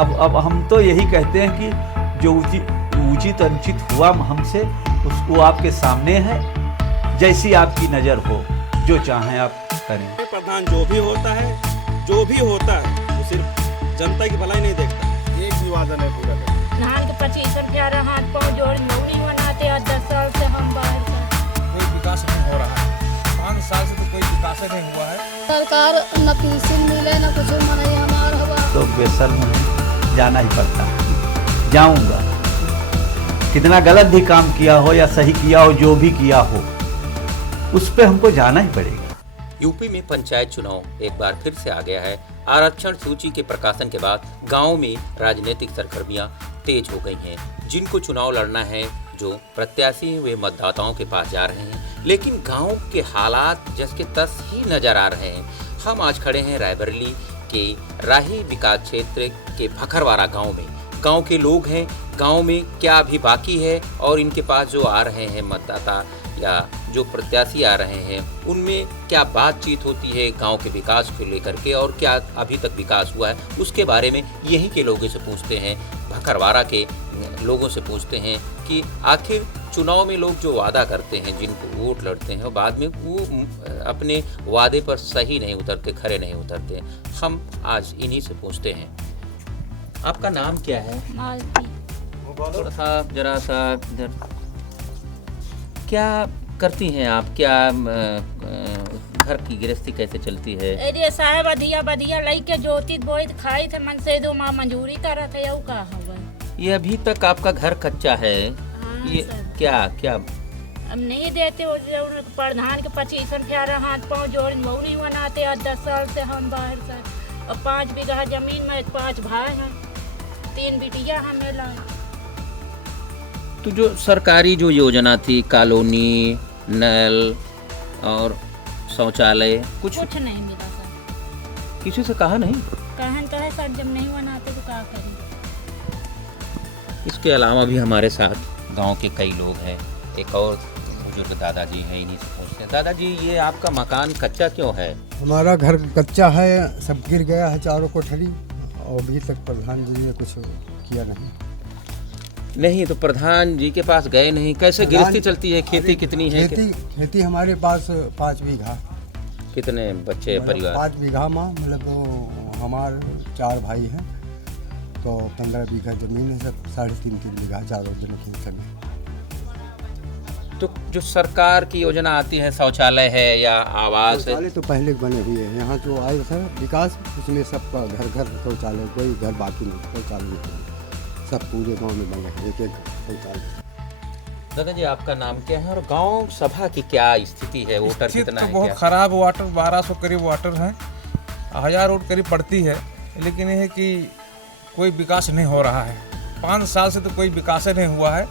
अब हम तो यही कहते हैं कि जो उचित अनुचित हुआ हमसे उसको आपके सामने है, जैसी आपकी नज़र हो, जो चाहें आप करें। प्रधान जो भी होता है वो सिर्फ जनता की भलाई नहीं देखता, एक भी वादा नहीं पूरा करता। धान के 25 प्यारा हाथ पाँव जोड़ नहीं बनाते, आज 10 साल से हम बाहर से कोई विकास नहीं हो रहा है, 5 साल से तो कोई विकास नहीं हुआ है। सरकार न पेंशन मिले न कुछ मने हमारा हुआ तो बेशर्म जाना ही पड़ता है, जाऊंगा। कितना गलत भी काम किया हो या सही किया हो, जो भी किया हो उस पे हमको जाना ही पड़ेगा। यूपी में पंचायत चुनाव एक बार फिर से आ गया है। आरक्षण सूची के प्रकाशन के बाद गांव में राजनीतिक सरगर्मियां तेज हो गई हैं। जिनको चुनाव लड़ना है, जो प्रत्याशी वे मतदाताओं के पास जा रहे हैं, लेकिन गांव के हालात जस के तस ही नजर आ रहे हैं। हम आज खड़े हैं रायबरेली के राही विकास क्षेत्र के भखरवाड़ा गाँव में। गाँव के लोग हैं, गाँव में क्या अभी बाकी है और इनके पास जो आ रहे हैं मतदाता या जो प्रत्याशी आ रहे हैं, उनमें क्या बातचीत होती है गांव के विकास को लेकर के, और क्या अभी तक विकास हुआ है, उसके बारे में यहीं के लोगों से पूछते हैं, भखरवाड़ा के लोगों से पूछते हैं कि आखिर चुनाव में लोग जो वादा करते हैं, जिनको वोट लड़ते हैं, बाद में वो अपने वादे पर सही नहीं उतरते, खरे नहीं उतरते। हम आज इन्हीं से पूछते हैं। आपका नाम क्या है? मालती। थोड़ा सा जरा सा इधर, क्या करती हैं आप? क्या घर की गृहस्थी कैसे चलती है? अरे साहब अधिया लइके जोतित बोइत खाई थे, मन से दो माँ मंजूरी करा थे, यू का हुआ। ये अभी तक आपका घर कच्चा है? हाँ, ये सर। क्या अब नहीं देते वो प्रधान के 25 प्यारा हाथ पाँव जोड़ वो नहीं बनाते, आज 10 साल से हम बाहर से। और 5 बीघा जमीन में 5 भाई हैं, 3 बिटिया हमें ला। तो जो सरकारी जो योजना थी, कॉलोनी, नल और शौचालय, कुछ नहीं मिला सर। किसी से कहा नहीं? कहन तो है सर, जब नहीं बनाते तो क्या करें। इसके अलावा भी हमारे साथ गांव के कई लोग हैं। एक और बुजुर्ग दादाजी हैं, इन्हीं से पूछते हैं। दादाजी, ये आपका मकान कच्चा क्यों है? हमारा घर कच्चा है, सब गिर गया है, चारों कोठरी, और अभी तक प्रधान जी ने कुछ किया नहीं। तो प्रधान जी के पास गए नहीं? कैसे गृहस्थी चलती है? खेती कितनी है? खेती हमारे पास 5 बीघा। कितने बच्चे परिवार? 5 बीघा माँ, मतलब हमारे 4 भाई हैं, तो 15 बीघा जमीन है, सब 3.5 बीघा चारों जन की जमीन। तो जो सरकार की योजना आती है, शौचालय है या आवास है? शौचालय तो पहले बने हुए हैं, यहाँ जो आए सर विकास, उसमें सबका घर घर शौचालय, कोई घर बाकी नहीं, शौचालय नहीं, सब पूरे गांव में बन रहे, एक शौचालय। दादाजी, आपका नाम क्या है और गांव सभा की क्या स्थिति है? वोटर कितना है? बहुत खराब वाटर, 1200 करीब वाटर है, 1000 वोट करीब पड़ती है, लेकिन ये है कि कोई विकास नहीं हो रहा है। 5 साल से तो कोई विकास नहीं हुआ है।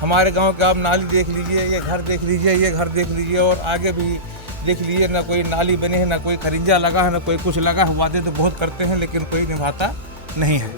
हमारे गांव के आप नाली देख लीजिए, ये घर देख लीजिए, ये घर देख लीजिए, और आगे भी देख लीजिए, ना कोई नाली बने हैं, ना कोई खरिंजा लगा है, ना कोई कुछ लगा है। वादे तो बहुत करते हैं लेकिन कोई निभाता नहीं है,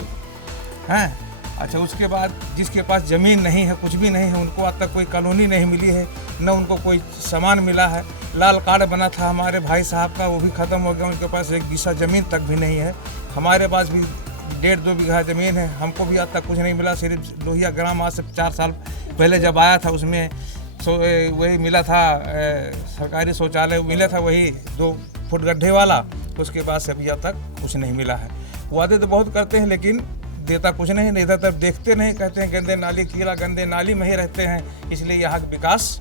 हैं। अच्छा, उसके बाद जिसके पास ज़मीन नहीं है, कुछ भी नहीं है, उनको आज तक कोई कॉलोनी नहीं मिली है, न उनको कोई सामान मिला है। लाल कार्ड बना था हमारे भाई साहब का, वो भी ख़त्म हो गया। उनके पास 1 बीसा ज़मीन तक भी नहीं है। हमारे पास भी 1.5-2 बीघा ज़मीन है, हमको भी आज तक कुछ नहीं मिला। सिर्फ लोहिया ग्राम आज से 4 साल पहले जब आया था, उसमें वही मिला था, सरकारी शौचालय मिला था, वही 2 फुट गड्ढे वाला। उसके बाद से अभी आज तक कुछ नहीं मिला है। वादे तो बहुत करते हैं लेकिन देता कुछ नहीं, इधर तरफ देखते नहीं, कहते हैं गंदे नाली, कीड़ा गंदे नाली में ही रहते हैं, इसलिए यहाँ विकास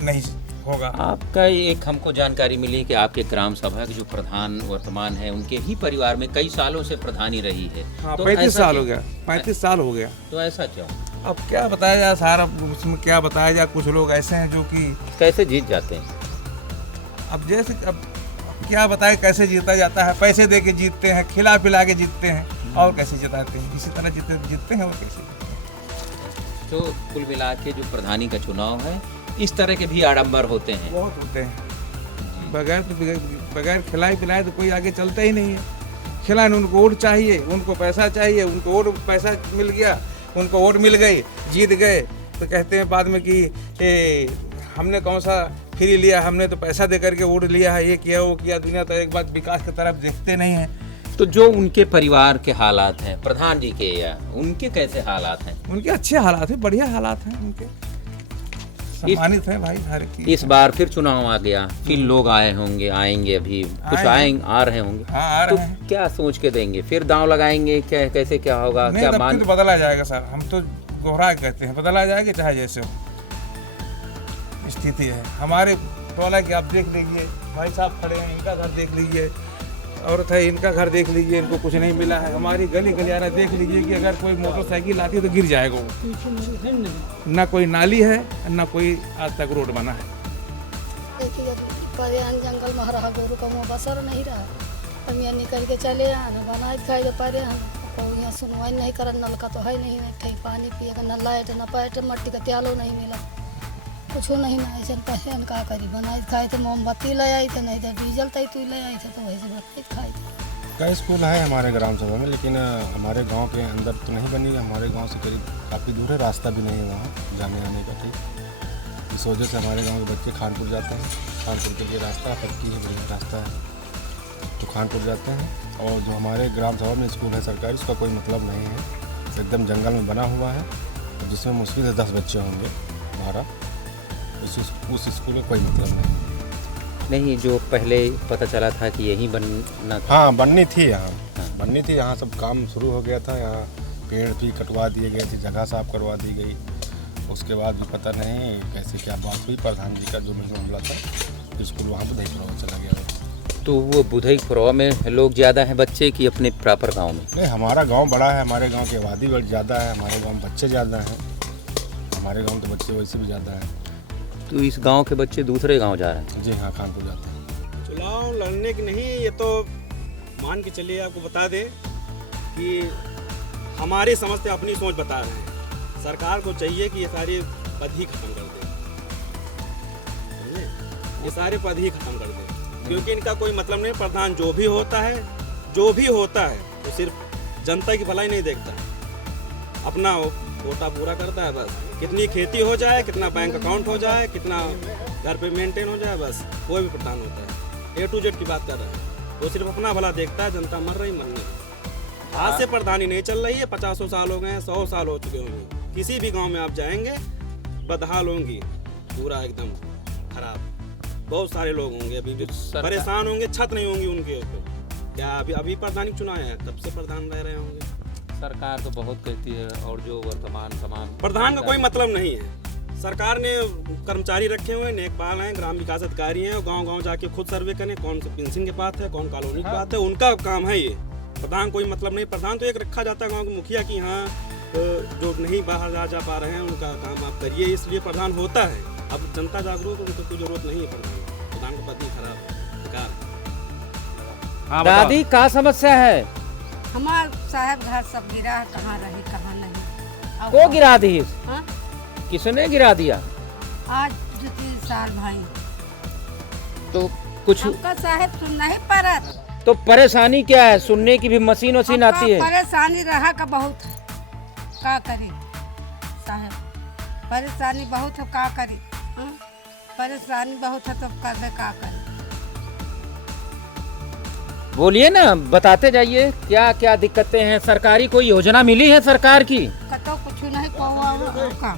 नहीं होगा। आपका एक हमको जानकारी मिली कि आपके ग्राम सभा के जो प्रधान वर्तमान है, उनके ही परिवार में कई सालों से प्रधानी रही है। हाँ, तो 35 ऐसा साल क्यों? हो गया, 35 साल हो गया। तो ऐसा क्यों? अब क्या बताया जाए सारा, उसमें क्या बताया जाए। कुछ लोग ऐसे हैं जो कि कैसे जीत जाते हैं? अब जैसे अब क्या बताए कैसे जीता जाता है, पैसे दे के जीतते हैं, खिला पिला के जीतते हैं, और कैसे जिताते हैं, इसी तरह जीतते हैं और कैसे। तो कुल मिला के जो प्रधानी का चुनाव है, इस तरह के भी आडंबर होते हैं, बहुत होते हैं। बगैर खिलाए पिलाए तो कोई आगे चलता ही नहीं है। खिलाने, उनको वोट चाहिए, उनको पैसा चाहिए, उनको वोट पैसा मिल गया, उनको वोट मिल गई, जीत गए, तो कहते हैं बाद में कि हमने कौन सा फ्री लिया, हमने तो पैसा दे करके वोट लिया है, ये किया वो किया। दुनिया तो एक बात विकास की तरफ देखते नहीं है। तो जो उनके परिवार के हालात हैं, प्रधान जी के या उनके कैसे हालात हैं? उनके अच्छे हालात हैं, बढ़िया हालात हैं उनके, सम्मानित हैं भाई हर एक चीज़। इस बार फिर चुनाव आ गया, फिर लोग आए होंगे, आएंगे, अभी कुछ आ रहे होंगे। हाँ, आ तो रहे हैं। क्या सोच के देंगे? फिर दांव लगाएंगे क्या, कैसे क्या होगा? नहीं, क्या तब मान फिर बदला जाएगा सर, हम तो दोहरा के कहते हैं, बदला जाएगा चाहे जैसे हो स्थिति है। हमारे टोला की आप देख लीजिए, भाई साहब खड़े हैं, इनका घर देख लीजिए, औरत है इनका घर देख लीजिए, इनको कुछ नहीं मिला है। हमारी गली गलियारा देख लीजिए कि अगर कोई मोटरसाइकिल आती है तो गिर जाएगा वो। ना कोई नाली है, ना कोई आज तक रोड बना है। देखिए पर्यान जंगल में रहा, गोरू का मुँह बसर नहीं रहा, हम यहाँ निकल के चले आना बना खाए तो पर्यान कोई यहाँ सुनवाई नहीं कर, नल का तो है नहीं, कहीं पानी पिएगा, न लाइट न पाइट, मट्टी का त्यालो नहीं मिला, कुछ नहीं ना ऐसे पहन का करी बनाई खाए थे, मोमबत्ती ले आई थे, नहीं तो डीजल तई तू ले आई थे, तो वैसे बनाई खाए थे। कई स्कूल है हमारे ग्राम सभा में, लेकिन हमारे गांव के अंदर तो नहीं बनी। हमारे गांव से करीब काफ़ी दूर है, रास्ता भी नहीं है वहाँ जाने आने का। ठीक, इस वजह से हमारे गांव के बच्चे खानपुर जाते हैं। खानपुर के लिए रास्ता पक्की है, बढ़िया रास्ता है, तो खानपुर जाते हैं। और जो हमारे ग्राम सभा में स्कूल है सरकारी, उसका कोई मतलब नहीं है, एकदम जंगल में बना हुआ है, जिसमें मुश्किल से 10 बच्चे होंगे 12। उस स्कूल में कोई मतलब नहीं। जो पहले पता चला था कि यही बनना था। हाँ, बननी थी यहाँ, बननी थी यहाँ, सब काम शुरू हो गया था। यहाँ पेड़ भी कटवा दिए गए थे, जगह साफ करवा दी गई। उसके बाद भी पता नहीं कैसे क्या बात हुई, प्रधान जी का जो मामला था, स्कूल वहाँ बुधईपुरवा चला गया। तो वो बुधईपुरवा में लोग ज़्यादा हैं बच्चे कि अपने प्रॉपर गांव में? नहीं, हमारा गांव बड़ा है, हमारे गांव की आबादी बड़ी ज़्यादा है, हमारे गांव में बच्चे ज़्यादा हैं, हमारे गांव के बच्चे वैसे भी ज़्यादा हैं। तो इस गांव के बच्चे दूसरे गांव जा रहे हैं? जी हाँ, खानपुर जाते हैं। चुनाव लड़ने की नहीं, ये तो मान के चलिए आपको बता दें कि हमारी समझ से अपनी सोच बता रहे हैं। सरकार को चाहिए कि ये सारे पद ही खत्म कर दे, समझे? ये सारे पद ही खत्म कर दे, क्योंकि इनका कोई मतलब नहीं। प्रधान जो भी होता है तो सिर्फ जनता की भलाई नहीं देखता, अपना कोटा पूरा करता है बस। कितनी खेती हो जाए, कितना बैंक अकाउंट हो जाए, कितना घर पे मेंटेन हो जाए, बस कोई भी प्रधान होता है A to Z की बात कर रहे हैं, वो सिर्फ अपना भला देखता है। जनता मर रही, मरने आज से प्रधानी नहीं चल रही है, 50 साल हो गए हैं, 100 साल हो चुके होंगे। किसी भी गांव में आप जाएंगे बदहाल होंगी, पूरा एकदम खराब। बहुत सारे लोग होंगे अभी भी परेशान होंगे, छत नहीं होंगी उनके ऊपर। क्या अभी प्रधानी चुनाए हैं, तब से प्रधान रह रहे होंगे। सरकार तो बहुत कहती है, और जो वर्तमान तमाम प्रधान का कोई मतलब नहीं है। सरकार ने कर्मचारी रखे हुए हैं, नेकपाल हैं, ग्राम विकास अधिकारी हैं, और गांव-गांव जाके खुद सर्वे करें कौन सा पेंशन के पास है, कौन कॉलोनी के पास है, उनका काम है ये। प्रधान कोई मतलब नहीं। प्रधान तो एक रखा जाता है गाँव के मुखिया की, हाँ जो नहीं बाहर जा पा रहे हैं उनका काम आप करिए, इसलिए प्रधान होता है। अब जनता जागरूक, उनको कोई जरूरत नहीं है। प्रधान का पद ही खराब बेकार। दादी का समस्या है? हमार साहब घर सब गिरा है, कहाँ रहे कहाँ नहीं। को गिरा दी? हाँ? किसने गिरा दिया? आज 2-3 साल भाई। तो कुछ हमका साहब सुनना ही पड़त। तो परेशानी क्या है? सुनने की भी मशीन आती है। परेशानी रहा का बहुत है, का करे साहब, परेशानी बहुत है, का करे। हाँ? परेशानी बहुत है तो कर का करे। बोलिए ना, बताते जाइए क्या क्या दिक्कतें हैं। सरकारी कोई योजना मिली है सरकार की? कतो कुछ नहीं हमका,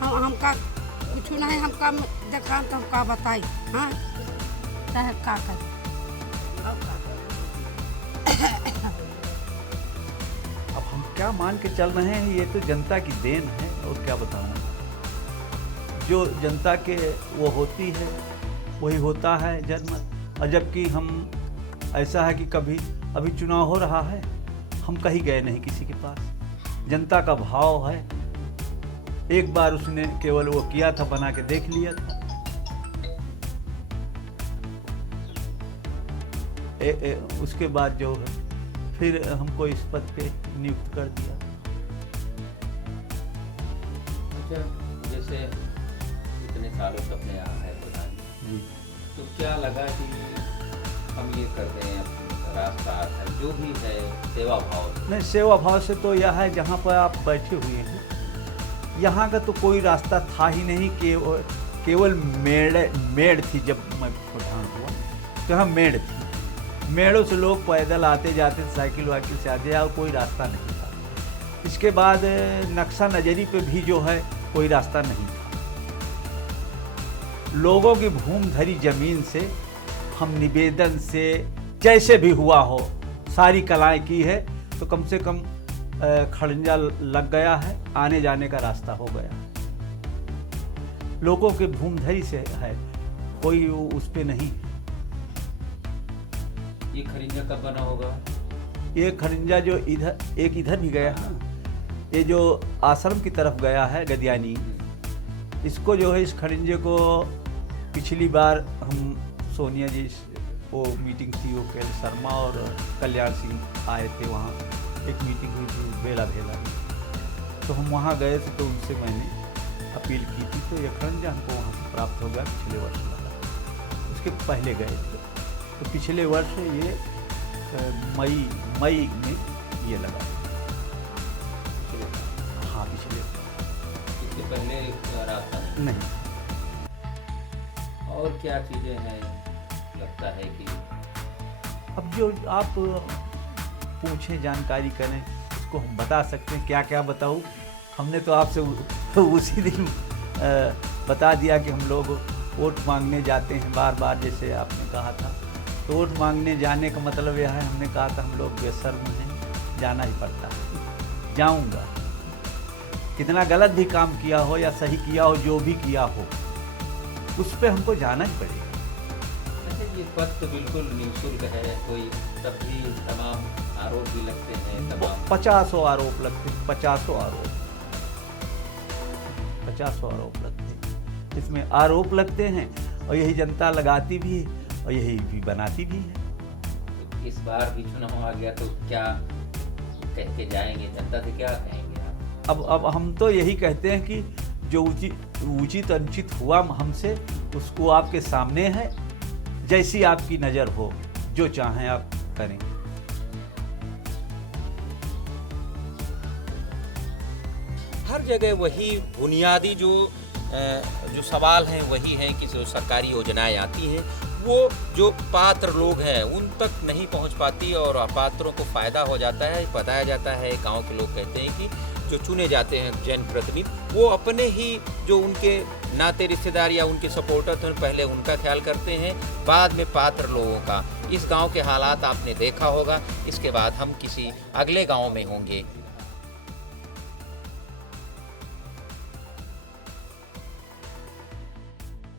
हमका कुछ नहीं, हमका देखा तो हमका बताई। हाँ, चाहे का करे। अब हम क्या मान के चल रहे हैं, ये तो जनता की देन है, और क्या बताऊं। जो जनता के वो होती है वही होता है जनमत। और जबकि हम ऐसा है कि कभी अभी चुनाव हो रहा है, हम कहीं गए नहीं किसी के पास। जनता का भाव है, एक बार उसने केवल वो किया था, बना के देख लिया था। उसके बाद जो है फिर हमको इस पद पे नियुक्त कर दिया। अच्छा, जैसे इतने सालों से अपने यहाँ है प्रधान जी, तो क्या लगा कि हम ये करते हैं, रास्ता है जो भी है सेवा भाव से? नहीं, सेवा भाव से तो यह है जहाँ पर आप बैठे हुए हैं, यहाँ का तो कोई रास्ता था ही नहीं। केवल मेड़ थी। जब मैं प्रधान हुआ तो यहाँ मेड़ थी, मेड़ों से लोग पैदल आते जाते, साइकिल वाइकिल से आते, और कोई रास्ता नहीं था। इसके बाद नक्शा नजरी पे भी जो है कोई रास्ता नहीं था। लोगों की भूमि धरी जमीन से हम निवेदन से जैसे भी हुआ हो सारी कलाएं की है, तो कम से कम खड़ंजा लग गया है, आने जाने का रास्ता हो गया। लोगों के भूमि धरी से है, कोई उस पे नहीं। ये खरिंजा कब बना होगा? ये खरिंजा जो इधर भी गया है, ये जो आश्रम की तरफ गया है गदियानी, इसको जो है, इस खरिंजे को पिछली बार हम सोनिया जी वो मीटिंग थी, वो के शर्मा और कल्याण सिंह आए थे, वहाँ एक मीटिंग हुई थी बेला भेला, तो हम वहाँ गए थे, तो उनसे मैंने अपील की थी, तो ये खरिंजा हमको वहाँ से प्राप्त हो गया पिछले वर्ष लगा। उसके पहले गए थे, तो पिछले वर्ष ये मई में ये लगा। हाँ, पिछले, इसके पहले रास्ता नहीं। और क्या चीजें हैं लगता है कि अब जो आप पूछें, जानकारी करें, उसको हम बता सकते हैं। क्या क्या बताऊँ? हमने तो आपसे उसी दिन बता दिया कि हम लोग वोट मांगने जाते हैं बार बार, जैसे आपने कहा था। तो वोट मांगने जाने का मतलब यह है, हमने कहा था हम लोग बेशर्म हैं, जाना ही पड़ता है। जाऊंगा, कितना गलत भी काम किया हो या सही किया हो, जो भी किया हो, उस पर हमको जाना ही पड़ेगा। ये पद तो बिल्कुल निःशुल्क है, कोई तब भी तमाम आरोप भी लगते हैं, तमाम 50 आरोप लगते हैं, 50 आरोप लगते हैं। इसमें आरोप लगते हैं और यही जनता लगाती भी है और यही भी बनाती भी है। इस बार भी चुनाव आ गया तो क्या कह के जाएंगे, जनता से क्या कहेंगे आप? अब हम तो यही कहते हैं कि जो उचित अनुचित हुआ हमसे, उसको आपके सामने है, जैसी आपकी नज़र हो, जो चाहें आप करें। हर जगह वही बुनियादी जो सवाल हैं वही है कि जो सरकारी योजनाएं आती हैं वो जो पात्र लोग हैं उन तक नहीं पहुंच पाती और अपात्रों को फ़ायदा हो जाता है। बताया जाता है, गांव के लोग कहते हैं कि जो चुने जाते हैं जनप्रतिनिधि, वो अपने ही जो उनके नाते रिश्तेदार या उनके सपोर्टर थे, पहले उनका ख्याल करते हैं, बाद में पात्र लोगों का। इस गांव के हालात आपने देखा होगा। इसके बाद हम किसी अगले गांव में होंगे।